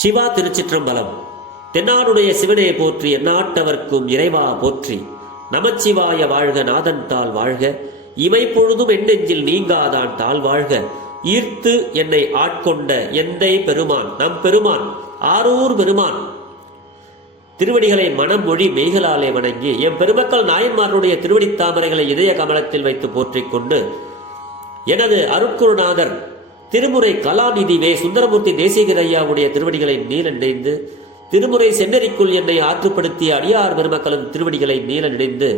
சிவா திருச்சிற்றம்பலம். தென்னாடுடைய சிவனே போற்றி, எந்நாட்டவர்க்கும் இறைவா போற்றி. நமச்சிவாய வாழ்க, நாதன் தாள் வாழ்க, இமை பொழுதும் எண்ணெஞ்சில் நீங்காதான் தாள் வாழ்க. ஈர்த்து என்னை ஆட்கொண்ட எந்தை பெருமான், நம் பெருமான் ஆரூர் பெருமான் திருவடிகளை மனம் மொழி மெய்களாலே வணங்கி எம் பெருமக்கள் நாயன்மாருடைய திருவடி தாமரைகளை இதய கமலத்தில் வைத்து போற்றிக் கொண்டு எனது அருட்குருநாதர் திருமுறை கலாநிதி வே சுந்தரமூர்த்தி தேசிகர் ஐயாவுடைய திருவடிகளை நீல நினைந்து, திருமுறை சென்னறிக்குள் என்னை ஆற்றுப்படுத்திய அடியார் பெருமக்களின் திருவடிகளை நீல நினைந்து,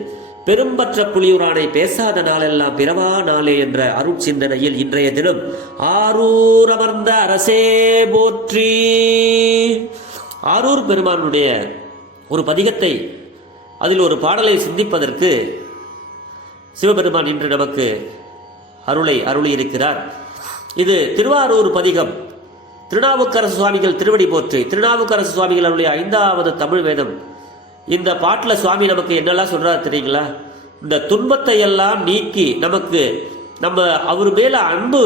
பெரும்பற்ற புலியூரானை பேசாத நாளெல்லாம் பிறவா நாளே என்ற அருட்சிந்தனையில் இன்றைய தினம் ஆரூர் அமர்ந்த அரசே போற்றி. ஆரூர் பெருமானுடைய ஒரு பதிகத்தை, அதில் ஒரு பாடலை சிந்திப்பதற்கு சிவபெருமான் இன்று நமக்கு அருளி இருக்கிறார். இது திருவாரூர் பதிகம். திருநாவுக்கரசு சுவாமிகள் திருவடி போற்றி. திருநாவுக்கரசு சுவாமிகள் அவருடைய 5வது தமிழ் வேதம். இந்த பாட்டில் சுவாமி நமக்கு என்னெல்லாம் சொல்றாரு தெரியுங்களா? இந்த துன்பத்தை எல்லாம் நீக்கி நமக்கு அவர் மேல அன்பு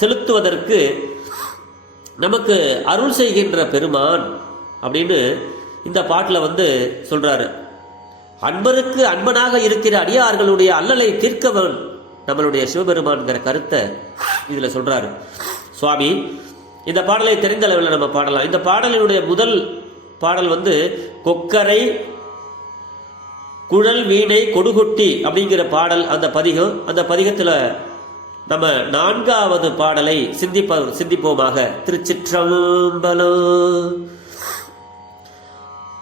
செலுத்துவதற்கு நமக்கு அருள் செய்கின்ற பெருமான் அப்படின்னு இந்த பாட்டில் சொல்றாரு. அன்பருக்கு அன்பனாக இருக்கிற அடியார்களுடைய அல்லலை தீர்க்கவன் நம்மளுடைய சிவபெருமான்கிற கருத்தை இதுல சொல்றாரு சுவாமி. இந்த பாடலை தெரிந்த அளவில் நம்ம பாடலாம். இந்த பாடலினுடைய முதல் பாடல் கொக்கரை குழல் வீணை கொடுகுட்டி அப்படிங்கிற பாடல், அந்த பதிகம். அந்த பதிகத்துல நம்ம 4வது பாடலை சிந்திப்போமாக. திருச்சிற்றம்பலம்.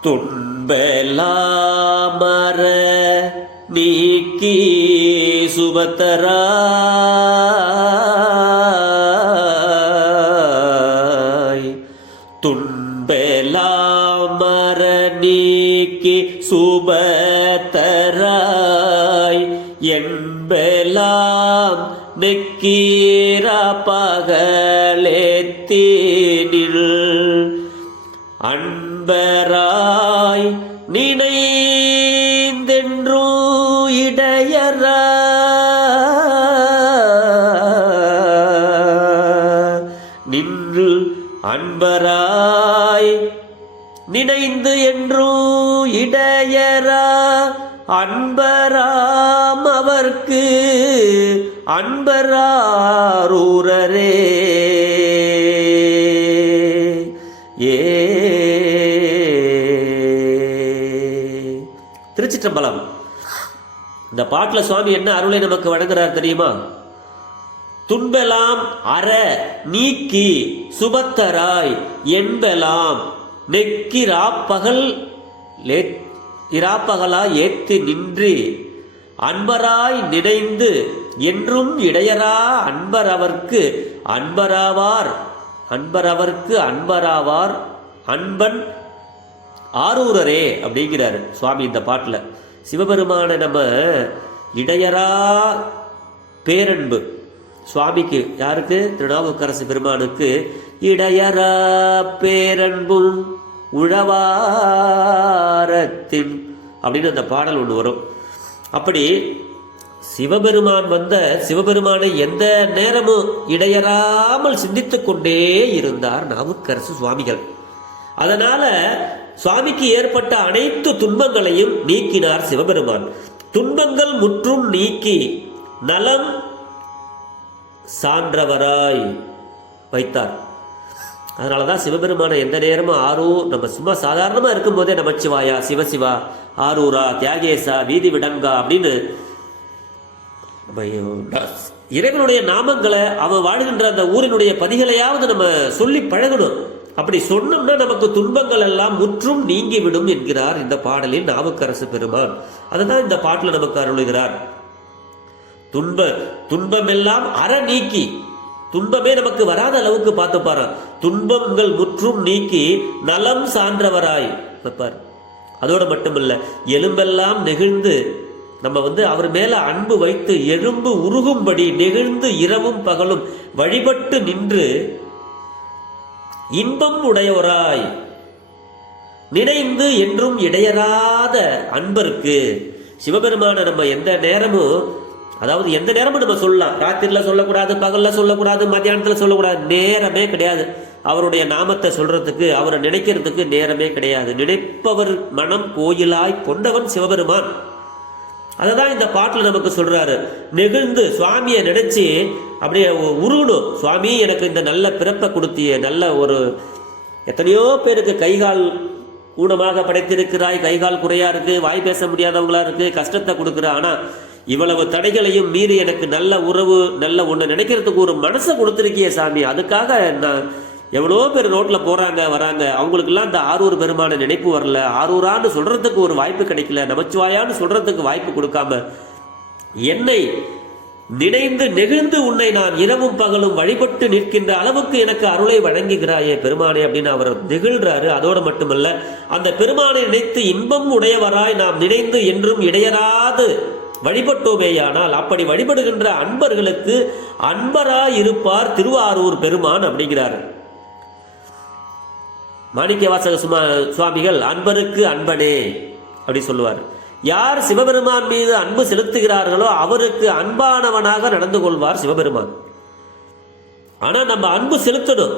துன்பெலாமர நீக்கி சுபத்தராய், துன்பெலாமர நீக்கி சுபத்தராய், என்பெலாம் நெக்கீர பகலேத்தீனில் அன்பராய் நினைந்தென்றூ இடையற நின்று, அன்பராய் நினைந்து என்றூ இடையரா அன்பராம் அவர்க்கு அன்பராரூரரே. திருச்சிற்றம்பலம். இந்த பாட்டுல சுவாமி என்ன அருளை நமக்கு வழங்குறார் தெரியுமா? துன்பெலாம் அற நீக்கி சுபத்தராய், என்பெலாம் நெக்கிராப்பகல் இராப்பகலா ஏத்து நின்று, அன்பராய் நினைந்து என்றும் இடையரா அன்பரவர்க்கு அன்பராவார், அன்பரவர்க்கு அன்பராவார் அன்பன் ஆரூரரே அப்படிங்கிறாரு சுவாமி இந்த பாட்டில். சிவபெருமான நம்ம இடையரா பேரன்பு சுவாமிக்கு, யாருக்கு? திருநாவுக்கரசு பெருமானுக்கு இடையரா பேரன்பும் உழவாரத்தின் அப்படின்னு அந்த பாடல் ஒன்று வரும். அப்படி சிவபெருமான் சிவபெருமானை எந்த நேரமும் இடையறாமல் சிந்தித்துக் கொண்டே இருந்தார் நாவுக்கரசு சுவாமிகள். அதனால சுவாமிக்கு ஏற்பட்ட அனைத்து துன்பங்களையும் நீக்கினார் சிவபெருமான். துன்பங்கள் முற்றும் நீக்கி நலம் சான்றவராய் வைத்தார். அதனாலதான் சிவபெருமான எந்த நேரமும் ஆரூர், நம்ம சும்மா சாதாரணமா இருக்கும் போதே நமச்சிவாயா, சிவசிவா, ஆரூரா, தியாகேசா, வீதி விடங்கா அப்படின்னு இறைவனுடைய நாமங்களை அவன் வாழ்கின்ற அந்த ஊரினுடைய பதிகளையாவது நம்ம சொல்லி பழகணும். அப்படி சொன்னோம்னா நமக்கு துன்பங்கள் எல்லாம் முற்றும் நீங்கிவிடும் என்கிறார் இந்த பாடலில் நாவுக்கரசு பெருமான். அதுதான் இந்த பாட்டில் நமக்கு அருளுகிறார். துன்பம் எல்லாம் அற நீக்கி, துன்பமே நமக்கு வராத அளவுக்கு பார்த்து பாரு. துன்பங்கள் முற்றும் நீக்கி நலம் சான்றவராய் வைப்பார். அதோட மட்டுமல்ல, எலும்பெல்லாம் நெகிழ்ந்து நம்ம அவர் மேல அன்பு வைத்து எலும்பு உருகும்படி நெகிழ்ந்து இரவும் பகலும் வழிபட்டு நின்று இன்பம் உடையோராய் நினைந்து என்றும் இடையராத அன்பருக்கு. சிவபெருமான நம்ம எந்த நேரமும் அதாவது எந்த நேரமும் நம்ம சொல்லலாம். ராத்திரில சொல்லக்கூடாது, பகல்ல சொல்லக்கூடாது, மத்தியானத்தில் சொல்லக்கூடாது, நேரமே கிடையாது. அவருடைய நாமத்தை சொல்றதுக்கு, அவரை நினைக்கிறதுக்கு நேரமே கிடையாது. நினைப்பவர் மனம் கோயிலாய் கொண்டவன் சிவபெருமான். அததான் இந்த பாட்டில் நமக்கு சொல்றாரு. நெகிழ்ந்து சுவாமியை நினைச்சு அப்படியே உருகணும். சுவாமி எனக்கு இந்த நல்ல பிறப்பை கொடுத்திய, நல்ல ஒரு எத்தனையோ பேருக்கு கைகால் ஊனமாக படைத்திருக்கிறாய், கைகால் குறையா இருக்கு, வாய் பேச முடியாதவங்களா இருக்கு, கஷ்டத்தை கொடுக்குற. ஆனா இவ்வளவு தடைகளையும் மீறி எனக்கு நல்ல உறவு, நல்ல ஒன்று நினைக்கிறதுக்கு ஒரு மனசை கொடுத்துருக்கிய சாமி. அதுக்காக நான் எவ்வளோ பேர் ரோட்டில் போகிறாங்க வராங்க, அவங்களுக்கெல்லாம் இந்த ஆரூர் பெருமான நினைப்பு வரல, ஆரூரான்னு சொல்கிறதுக்கு ஒரு வாய்ப்பு கிடைக்கல, நமச்சிவாயான்னு சொல்கிறதுக்கு வாய்ப்பு கொடுக்காம என்னை நினைந்து நெகிழ்ந்து உன்னை நான் இரவும் பகலும் வழிபட்டு நிற்கின்ற அளவுக்கு எனக்கு அருளை வழங்குகிறாயே பெருமானே அப்படின்னு அவர் நெகிழ்றாரு. அதோடு மட்டுமல்ல, அந்த பெருமானை நினைத்து இன்பம் உடையவராய் நாம் நினைந்து என்றும் இடையராது வழிபட்டோமேயானால் அப்படி வழிபடுகின்ற அன்பர்களுக்கு அன்பராய் இருப்பார் திருவாரூர் பெருமான் அப்படிங்கிறார் மாணிக்கவாசக சுவாமிகள். அன்பருக்கு அன்பனே அப்படி சொல்லுவார். யார் சிவபெருமான் மீது அன்பு செலுத்துகிறார்களோ அவருக்கு அன்பானவனாக நடந்து கொள்வார் சிவபெருமான். ஆனா நம்ம அன்பு செலுத்தணும்.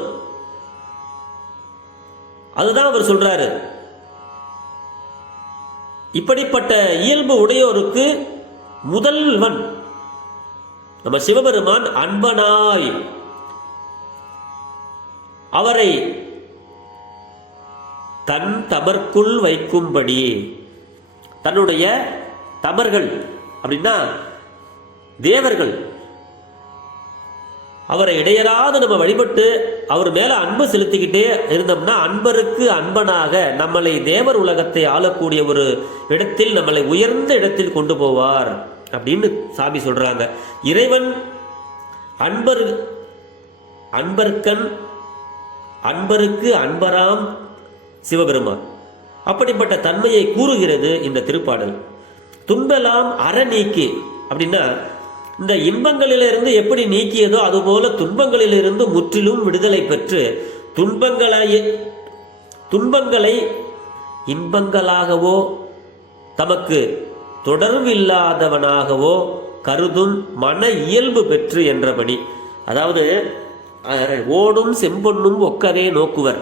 அதுதான் அவர் சொல்றாரு. இப்படிப்பட்ட இயல்பு உடையோருக்கு முதல்வன் நம்ம சிவபெருமான் அன்பனாய் அவரை தன் தமர்க்குள் வைக்கும்படி, தன்னுடைய தமர்கள் அப்படின்னா தேவர்கள், அவரை இடையராது நம்ம வழிபட்டு அவர் மேல அன்பு செலுத்திக்கிட்டே இருந்தோம்னா அன்பருக்கு அன்பனாக நம்மளை தேவர் உலகத்தை ஆளக்கூடிய ஒரு இடத்தில், நம்மளை உயர்ந்த இடத்தில் கொண்டு போவார் அப்படின்னு சாமி சொல்றாங்க. இறைவன் அன்பர்கண் அன்பருக்கு அன்பராம் சிவபெருமான். அப்படிப்பட்ட தன்மையை கூறுகிறது இந்த திருப்பாடல். துன்பெல்லாம் அற நீக்கி அப்படின்னா இந்த இன்பங்களிலிருந்து எப்படி நீக்கியதோ அதுபோல துன்பங்களிலிருந்து முற்றிலும் விடுதலை பெற்று துன்பங்களை இன்பங்களாகவோ தமக்கு தொடர்பில்லாதவனாகவோ கருதும் மன இயல்பு பெற்று என்றபடி. அதாவது ஓடும் செம்பொன்னும் ஒக்கவே நோக்குவர்.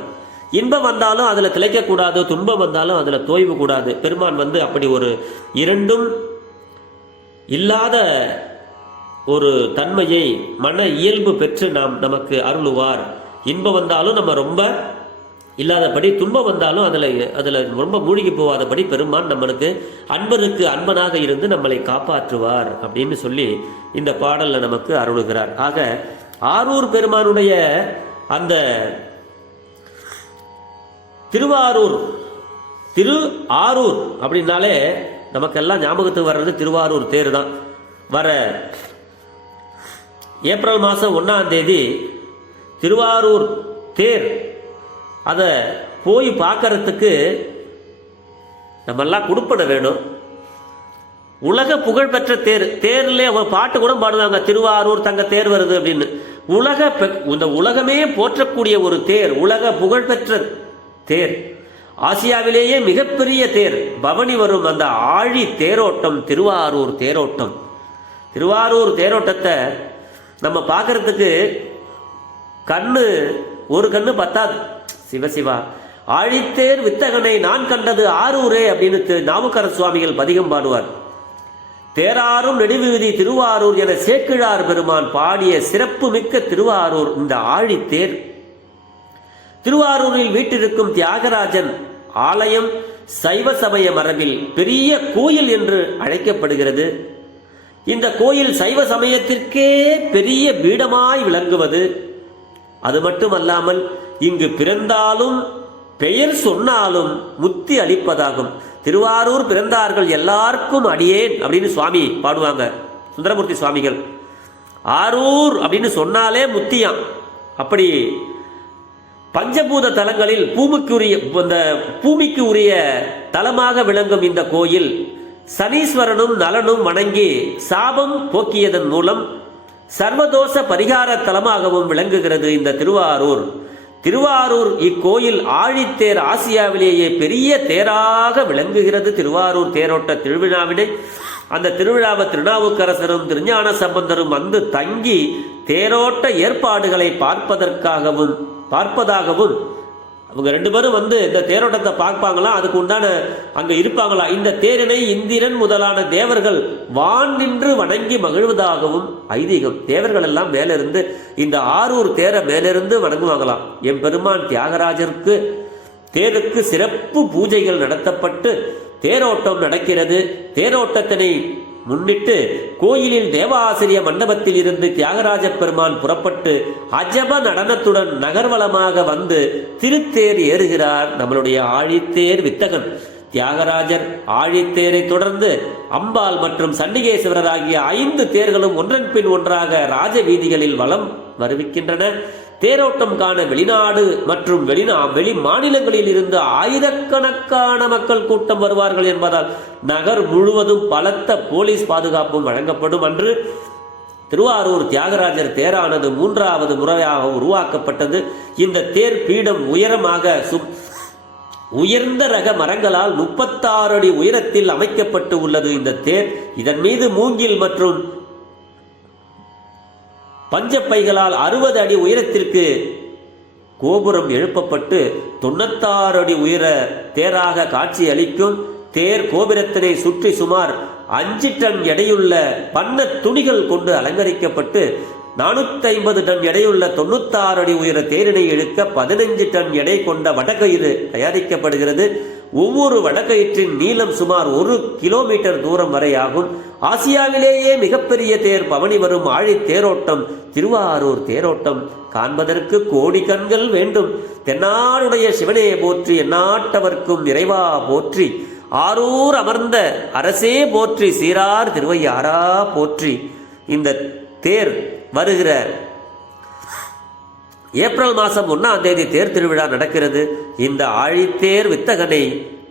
இன்பம் வந்தாலும் அதில் திளைக்கக்கூடாது, துன்பம் வந்தாலும் அதில் தோய்வு கூடாது. பெருமான் அப்படி ஒரு இரண்டும் இல்லாத ஒரு தன்மையை மன இயல்பு பெற்று நமக்கு அருளுவார். இன்பம் வந்தாலும் நம்ம ரொம்ப இல்லாதபடி, துன்பம் வந்தாலும் அதில் ரொம்ப மூழ்கி போகாதபடி பெருமான் நம்மளுக்கு அன்பருக்கு அன்பனாக இருந்து நம்மளை காப்பாற்றுவார் அப்படின்னு சொல்லி இந்த பாடலில் நமக்கு அருளுகிறார். ஆக ஆரூர் பெருமானுடைய அந்த திருவாரூர், திரு ஆரூர் அப்படின்னாலே நமக்கெல்லாம் ஞாபகத்துக்கு வர்றது திருவாரூர் தேர் தான். வர ஏப்ரல் மாதம் 1ஆம் தேதி திருவாரூர் தேர், அதை போய் பார்க்கறதுக்கு நம்மெல்லாம் கொடுப்பன வேணும். உலக புகழ்பெற்ற தேர், தேர்ல அவன் பாட்டு கூட பாடுவாங்க, திருவாரூர் தங்க தேர் வருது அப்படின்னு. இந்த உலகமே போற்றக்கூடிய ஒரு தேர், உலக புகழ்பெற்ற தேர், ஆசியாவிலேயே மிகப்பெரிய தேர், பவனி வரும் அந்த ஆழி தேரோட்டம் திருவாரூர் தேரோட்டம். திருவாரூர் தேரோட்டத்தை நம்ம பார்க்கறதுக்கு ஒரு கண்ணு பத்தாது. சிவசிவா, ஆழித்தேர் வித்தகனை நான் கண்டது ஆரூரே அப்படின்னு நாவுக்கரசு சுவாமிகள் பதிகம் பாடுவார். தேராரும் நெடுவீதி திருவாரூர் என சேக்கிழார் பெருமான் பாடிய சிறப்பு மிக்க திருவாரூர் இந்த ஆழித்தேர். திருவாரூரில் வீட்டிருக்கும் தியாகராஜன் ஆலயம் சைவ சமய மரபில் பெரிய கோயில் என்று அழைக்கப்படுகிறது. இந்த கோயில் சைவ சமயத்திற்கே பெரிய பீடமாய் விளங்குவது. அது மட்டுமல்லாமல் இங்கு பிறந்தாலும் பெயர் சொன்னாலும் முத்தி அளிப்பதாகும். திருவாரூர் பிறந்தார்கள் எல்லாருக்கும் அடியேன் அப்படின்னு சுவாமி பாடுவாங்க, சுந்தரமூர்த்தி சுவாமிகள். ஆரூர் அப்படின்னு சொன்னாலே முத்தியாம். அப்படி பஞ்சபூத தலங்களில் பூமிக்கு உரிய தலமாக விளங்கும் இந்த கோயில் சனீஸ்வரனும் நலனும் வணங்கி சாபம் போக்கியதன் மூலம் சர்வதோஷ பரிகார தலமாகவும் விளங்குகிறது இந்த திருவாரூர். திருவாரூர் இக்கோயில் ஆழித்தேர் ஆசியாவிலேயே பெரிய தேராக விளங்குகிறது. திருவாரூர் தேரோட்ட திருவிழாவினை அந்த திருவிழாவை திருநாவுக்கரசரும் திருஞான சம்பந்தரும் வந்து தங்கி தேரோட்ட ஏற்பாடுகளை பார்ப்பதாகவும் அவங்க 2 பேரும் வந்து இந்த தேரோட்டத்தை பார்ப்பாங்களாம். அதுக்கு உண்டான அங்க இருப்பாங்களாம். இந்த தேரினை இந்திரன் முதலான தேவர்கள் வான் நின்று வணங்கி மகிழ்வதாகவும் ஐதீகம். தேவர்கள் எல்லாம் மேலிருந்து இந்த ஆரூர் தேரை மேலிருந்து வணங்குவாங்களாம். என் பெருமான் தியாகராஜருக்கு தேருக்கு சிறப்பு பூஜைகள் நடத்தப்பட்டு தேரோட்டம் நடக்கிறது. தேரோட்டத்தினை முன்னிட்டு கோயிலில் தேவாசிரிய மண்டபத்தில் இருந்து தியாகராஜ பெருமான் புறப்பட்டு அஜப நடனத்துடன் நகர்வலமாக வந்து திருத்தேர் ஏறுகிறார் நம்மளுடைய ஆழித்தேர் வித்தகன். தியாகராஜர் ஆழித்தேரை தொடர்ந்து அம்பாள் மற்றும் சண்டிகேஸ்வரர் ஆகிய 5 தேர்களும் ஒன்றன் பின் ஒன்றாக ராஜ வீதிகளில் வலம் வருவிக்கின்றன. தேரோட்டம் காண வெளிநாடு மற்றும் வெளி மாநிலங்களில் இருந்து ஆயிரக்கணக்கான மக்கள் கூட்டம் வருவார்கள் என்பதால் நகர் முழுவதும் பலத்த போலீஸ் பாதுகாப்பும் வழங்கப்படும். அன்று திருவாரூர் தியாகராஜர் தேரானது 3வது முறையாக உருவாக்கப்பட்டது. இந்த தேர் பீடம் உயர்ந்த ரக மரங்களால் 36 அடி உயரத்தில் அமைக்கப்பட்டு உள்ளது. இந்த தேர் இதன் மீது மூங்கில் மற்றும் பஞ்சப்பைகளால் 60 அடி உயரத்திற்கு கோபுரம் எழுப்பப்பட்டு 96 அடி உயர தேராக காட்சி அளிக்கும். தேர் கோபுரத்தினை சுற்றி சுமார் 5 டன் எடையுள்ள பண்ண துணிகள் கொண்டு அலங்கரிக்கப்பட்டு 450 டன் எடையுள்ள 96 அடி உயர தேரினை இழுக்க 15 டன் எடை கொண்ட வடகயிறு தயாரிக்கப்படுகிறது. ஒவ்வொரு வடகயிற்றின் நீளம் சுமார் 1 கிலோமீட்டர் தூரம் வரை ஆகும். ஆசியாவிலேயே மிகப்பெரிய தேர் பவனி வரும் ஆழி தேரோட்டம் திருவாரூர் தேரோட்டம் காண்பதற்கு கோடி கண்கள் வேண்டும். தென்னாடுடைய சிவனே போற்றி, எந்நாட்டவர்க்கும் இறைவா போற்றி, ஆரூர் அமர்ந்த அரசே போற்றி, சீரார் திருவையாரா போற்றி. இந்த தேர் வருகிற ஏப்ரல் மாதம் 1ஆம் தேதி தேர் திருவிழா நடக்கிறது. இந்த ஆழித்தேர் வித்தகனை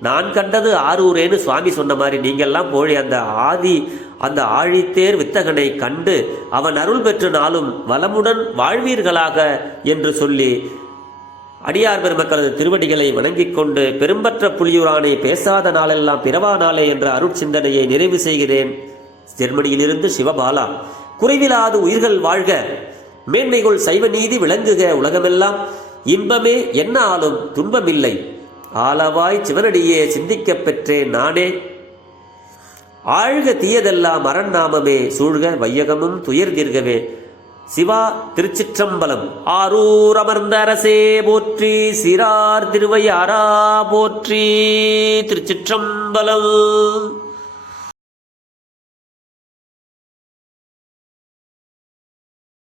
நான் கண்டது ஆரூரேன்னு சுவாமி சொன்ன மாதிரி நீங்கள்லாம் போய் அந்த ஆழித்தேர் வித்தகனை கண்டு அவன் அருள் பெற்று நாளும் வளமுடன் வாழ்வீர்களாக என்று சொல்லி அடியார் பெருமக்களது திருவடிகளை வணங்கிக் கொண்டு பெரும்பற்ற புலியூரானை பேசாத நாளெல்லாம் பிறவா நாளே என்ற அருட்சிந்தனையை நிறைவு செய்கிறேன். ஜெர்மனியிலிருந்து சிவபாலா. குறைவிலாது உயிர்கள் வாழ்க, மேன்மைகள் சைவ நீதி விளங்குக, உலகமெல்லாம் இன்பமே என்ன ஆளும் துன்பமில்லை, ஆளவாய் சிவனடியே சிந்திக்கப் பெற்றேன் நானே. ஆழ்க தீயதெல்லாம் அரண்நாமமே சூழ்க, வையகமும் துயர் தீர்கவே. சிவா திருச்சிற்றம்பலம். ஆரூர் அமர்ந்த அரசே போற்றி, சீரார் திருவையாரா போற்றி. திருச்சிற்றம்பலம்.